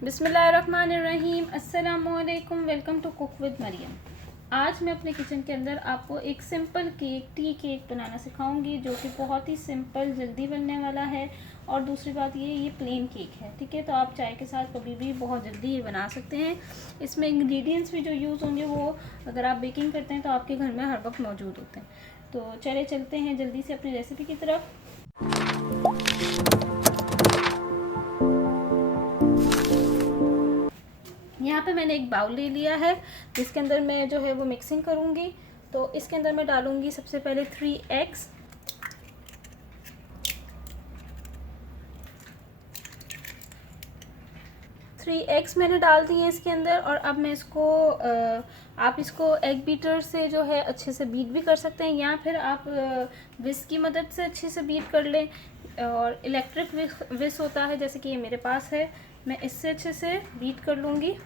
बिस्मिल्लाहिर्रहमानिर्रहीम। अस्सलामुअलैकुम। Welcome to cook with Mariam. आज मैं अपने किचन के अंदर आपको एक सिंपल केक, टी केक बनाना सिखाऊंगी, जो कि बहुत ही सिंपल, जल्दी बनने वाला है। और दूसरी बात ये प्लेन केक है, ठीक है। तो आप चाय के साथ कभी भी बहुत जल्दी ये बना सकते हैं। इसमें इंग्रेडिएंट्स भी जो यूज़ होंगे वो अगर आप बेकिंग करते हैं तो आपके घर में हर वक्त मौजूद होते हैं। तो चलते हैं जल्दी से अपनी रेसिपी की तरफ। यहाँ पे मैंने एक बाउल ले लिया है जिसके अंदर मैं जो है वो मिक्सिंग करूँगी। तो इसके अंदर मैं डालूँगी सबसे पहले 3 एग्स। मैंने डाल दिए इसके अंदर। और अब मैं इसको आप इसको एग बीटर से जो है अच्छे से बीट भी कर सकते हैं, या फिर आप विस्क की मदद से अच्छे से बीट कर लें। और इलेक्ट्रिक विस्क होता है, जैसे कि ये मेरे पास है, मैं इससे अच्छे से बीट कर लूँगी।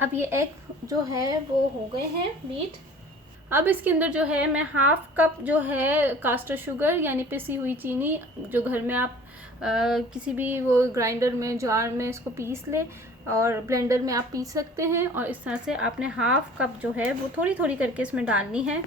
अब ये एग जो है वो हो गए हैं बीट। अब इसके अंदर जो है मैं हाफ कप जो है कास्टर शुगर यानी पिसी हुई चीनी, जो घर में आप किसी भी वो ग्राइंडर में, जार में इसको पीस ले, और ब्लेंडर में आप पीस सकते हैं। और इस तरह से आपने हाफ कप जो है वो थोड़ी थोड़ी करके इसमें डालनी है।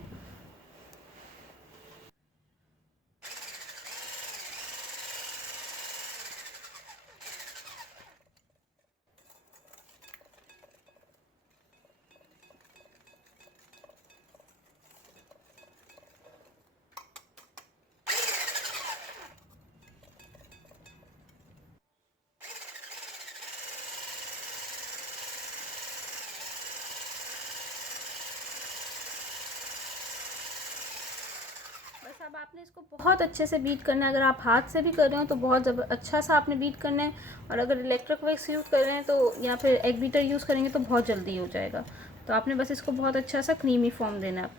बस अब आपने इसको बहुत अच्छे से बीट करना है। अगर आप हाथ से भी कर रहे हो तो बहुत अच्छा सा आपने बीट करना है। और अगर इलेक्ट्रिक विस्क यूज़ कर रहे हैं तो, या फिर एग बीटर यूज़ करेंगे तो बहुत जल्दी हो जाएगा। तो आपने बस इसको बहुत अच्छा सा क्रीमी फॉर्म देना है।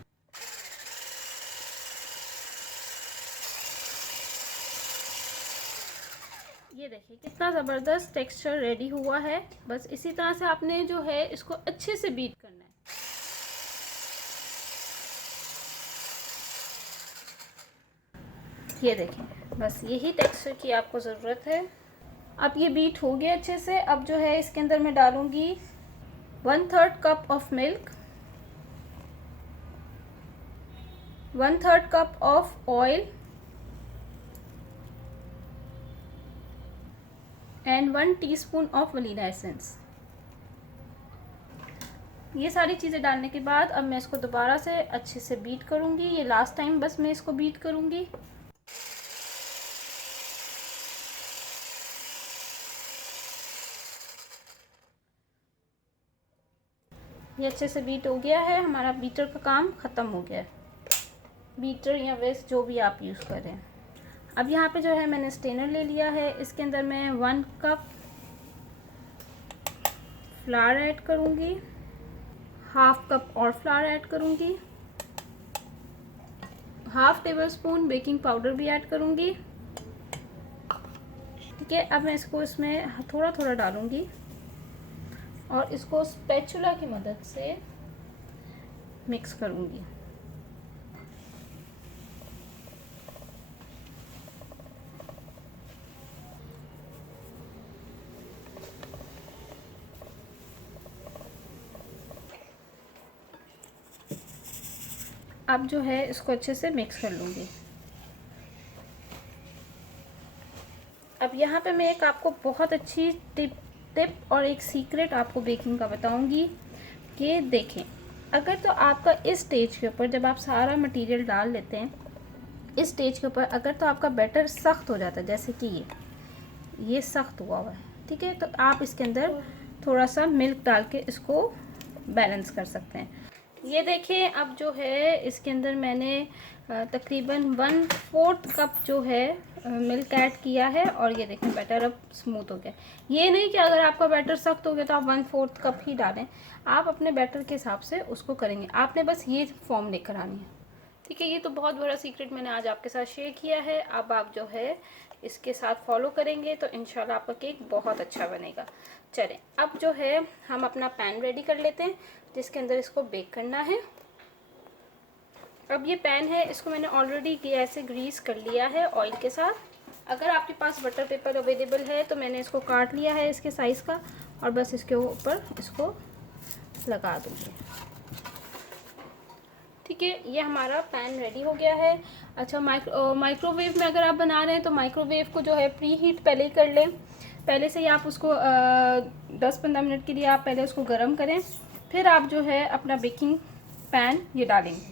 ये देखिए कितना ज़बरदस्त टेक्सचर रेडी हुआ है। बस इसी तरह से आपने जो है इसको अच्छे से बीट करना है। ये देखिए बस यही टेक्सचर की आपको ज़रूरत है। अब ये बीट हो गया अच्छे से। अब जो है इसके अंदर मैं डालूंगी 1/3 cup of milk, 1/3 cup of oil and 1 teaspoon of vanilla essence. ये सारी चीज़ें डालने के बाद अब मैं इसको दोबारा से अच्छे से बीट करूँगी। ये लास्ट टाइम बस मैं इसको बीट करूँगी। ये अच्छे से बीट हो गया है। हमारा बीटर का काम ख़त्म हो गया है। बीटर या विस्क जो भी आप यूज़ करें। अब यहाँ पे जो है मैंने स्टेनर ले लिया है। इसके अंदर मैं 1 कप फ्लावर ऐड करूँगी, हाफ कप और फ्लावर ऐड करूँगी, half table spoon baking powder भी ऐड करूँगी। ठीक है, अब मैं इसको इसमें थोड़ा थोड़ा डालूँगी और इसको स्पैचुला की मदद से मिक्स करूँगी। अब जो है इसको अच्छे से मिक्स कर लूँगी। अब यहाँ पे मैं एक आपको बहुत अच्छी टिप और एक सीक्रेट आपको बेकिंग का बताऊँगी कि देखें, अगर तो आपका इस स्टेज के ऊपर, जब आप सारा मटेरियल डाल लेते हैं इस स्टेज के ऊपर, अगर तो आपका बैटर सख्त हो जाता है, जैसे कि ये सख्त हुआ है, ठीक है, तो आप इसके अंदर थोड़ा सा मिल्क डाल के इसको बैलेंस कर सकते हैं। ये देखिए अब जो है इसके अंदर मैंने तकरीबन 1/4 कप जो है मिल्क ऐड किया है। और ये देखें बैटर अब स्मूथ हो गया। ये नहीं कि अगर आपका बैटर सख्त हो गया तो आप 1/4 कप ही डालें, आप अपने बैटर के हिसाब से उसको करेंगे। आपने बस ये फॉर्म लेकर आनी है, ठीक है। ये तो बहुत बड़ा सीक्रेट मैंने आज आपके साथ शेयर किया है। अब आप जो है इसके साथ फॉलो करेंगे तो इंशाल्लाह आपका केक बहुत अच्छा बनेगा। चलें, अब जो है हम अपना पैन रेडी कर लेते हैं जिसके अंदर इसको बेक करना है। अब ये पैन है, इसको मैंने ऑलरेडी गैस से ग्रीस कर लिया है ऑयल के साथ। अगर आपके पास बटर पेपर अवेलेबल है तो मैंने इसको काट लिया है इसके साइज़ का और बस इसके ऊपर इसको लगा दूँगी। ठीक है, ये हमारा पैन रेडी हो गया है। अच्छा, माइक्रोवेव में अगर आप बना रहे हैं तो माइक्रोवेव को जो है प्री हीट पहले ही कर लें। पहले से ही आप उसको 10-15 मिनट के लिए आप पहले उसको गर्म करें, फिर आप जो है अपना बेकिंग पैन ये डालेंगे।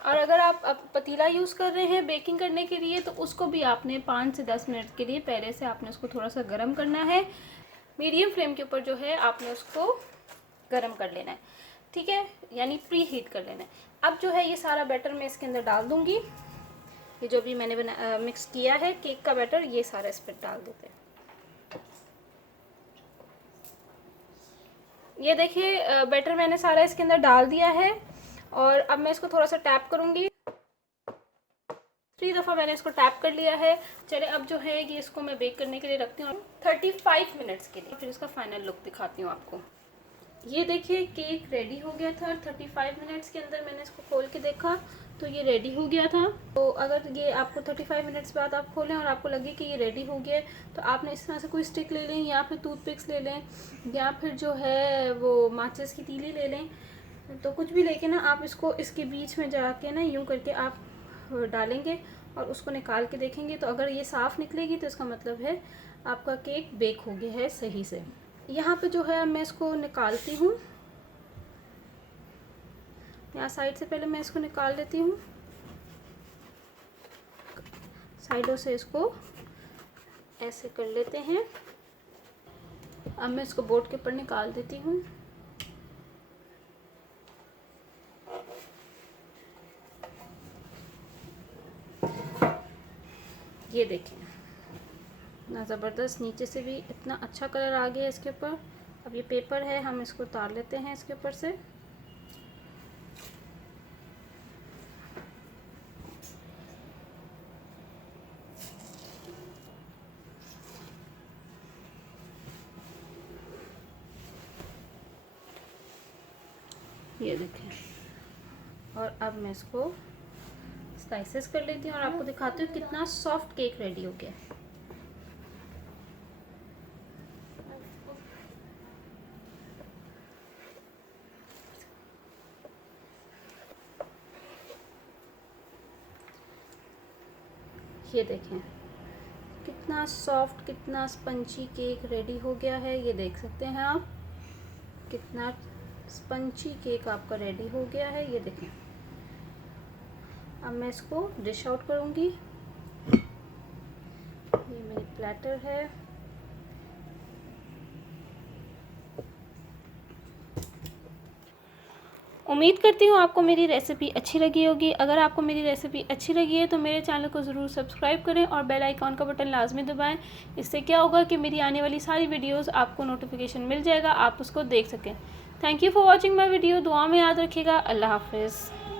और अगर आप पतीला यूज़ कर रहे हैं बेकिंग करने के लिए तो उसको भी आपने 5 से 10 मिनट के लिए पहले से आपने उसको थोड़ा सा गर्म करना है। मीडियम फ्लेम के ऊपर जो है आपने उसको गर्म कर लेना है। ठीक है, यानी प्री हीट कर लेना है। अब जो है ये सारा बैटर मैं इसके अंदर डाल दूंगी। ये जो भी मैंने मिक्स किया है केक का बैटर, ये सारा इस पर डाल देते हैं। ये देखिए बैटर मैंने सारा इसके अंदर डाल दिया है और अब मैं इसको थोड़ा सा टैप करूंगी। 3 दफ़ा मैंने इसको टैप कर लिया है। चले, अब जो है ये इसको मैं बेक करने के लिए रखती हूँ 35 मिनट्स के लिए, फिर इसका फाइनल लुक दिखाती हूँ आपको। ये देखिए केक रेडी हो गया था। 35 मिनट्स के अंदर मैंने इसको खोल के देखा तो ये रेडी हो गया था। तो अगर ये आपको 35 मिनट्स बाद आप खोलें और आपको लगे कि ये रेडी हो गया तो आपने इस तरह से कोई स्टिक ले लें या फिर टूथपिक्स ले लें या फिर जो है वो माचिस की तीली ले लें। तो कुछ भी लेके ना आप इसको इसके बीच में जाके ना यूँ करके आप डालेंगे और उसको निकाल के देखेंगे। तो अगर ये साफ़ निकलेगी तो इसका मतलब है आपका केक बेक हो गया है सही से। यहाँ पे जो है मैं इसको निकालती हूँ, यहाँ साइड से पहले मैं इसको निकाल लेती हूँ, साइडों से इसको ऐसे कर लेते हैं। अब मैं इसको बोर्ड के ऊपर निकाल देती हूँ। ये देखिए ना, ज़बरदस्त नीचे से भी इतना अच्छा कलर आ गया है इसके ऊपर। अब ये पेपर है, हम इसको उतार लेते हैं इसके ऊपर से। ये देखें, और अब मैं इसको स्लाइसेस कर लेती हूँ और आपको दिखाती हूँ कितना सॉफ्ट केक रेडी हो गया है। ये देखें कितना सॉफ्ट, कितना स्पंजी केक रेडी हो गया है। ये देख सकते हैं आप, कितना स्पंजी केक आपका रेडी हो गया है। ये देखें, अब मैं इसको डिश आउट करूँगी। ये मेरी प्लेटर है। उम्मीद करती हूँ आपको मेरी रेसिपी अच्छी लगी होगी। अगर आपको मेरी रेसिपी अच्छी लगी है तो मेरे चैनल को ज़रूर सब्सक्राइब करें और बेल आइकॉन का बटन लाजमी दबाएं। इससे क्या होगा कि मेरी आने वाली सारी वीडियोस आपको नोटिफिकेशन मिल जाएगा, आप उसको देख सकें। Thank you for watching my video. दुआ में याद रखिएगा। अल्लाह हाफिज़।